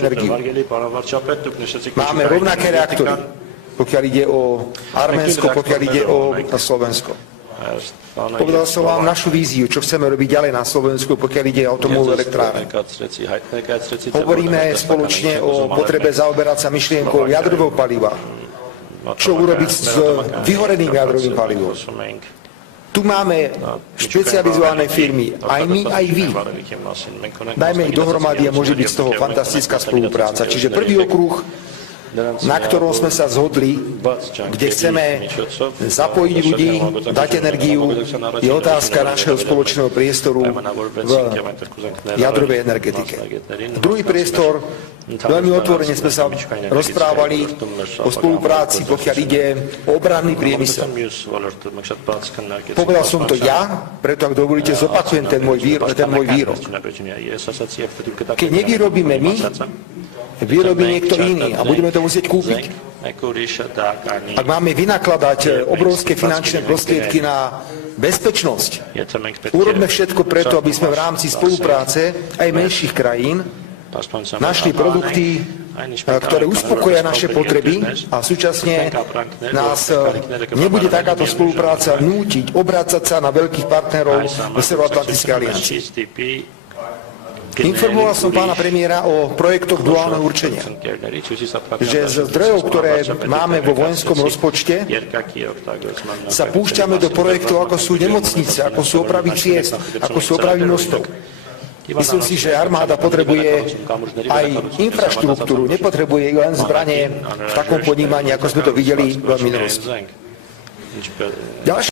energiu. Máme rovnaké reaktory, pokiaľ ide o Arménsko, pokiaľ ide o Slovensko. Povedal som vám našu víziu, čo chceme robiť ďalej na Slovensku, pokiaľ ide o atomovú elektrárnu. Hovoríme spoločne o potrebe zaoberať sa myšlienkou jadrového paliva. Čo urobiť s vyhoreným jadrovým palivom. Tu máme špecializované firmy, aj my, aj vy. Dajme ich dohromady a môže byť z toho fantastická spolupráca. Čiže prvý okruh, na ktorom sme sa zhodli, kde chceme zapojiť ľudí, dať energiu, je otázka našeho spoločného priestoru v jadrovej energetike. Druhý priestor, veľmi otvorene sme sa rozprávali o spolupráci, pokiaľ ide o obranný priemysel. Povedal som to ja, preto ak dovolíte, zopakujem ten môj výrok. Keď nevyrobíme my, vyrobí niekto iný a budeme to musieť kúpiť. Ak máme vynakladať obrovské finančné prostriedky na bezpečnosť, urobme všetko preto, aby sme v rámci spolupráce aj menších krajín našli produkty, ktoré uspokoja naše potreby a súčasne nás nebude takáto spolupráca nútiť obrácať sa na veľkých partnerov v Severoatlantickej aliancii. Informoval som pána premiéra o projektoch duálneho určenia, že z zdrojov, ktoré máme vo vojenskom rozpočte, sa púšťame do projektov, ako sú nemocnice, ako sú opravy ciest, ako sú opravy mostov. Myslím si, že armáda potrebuje aj infraštruktúru, nepotrebuje len zbranie v takom ponímaní, ako sme to videli v minulosti.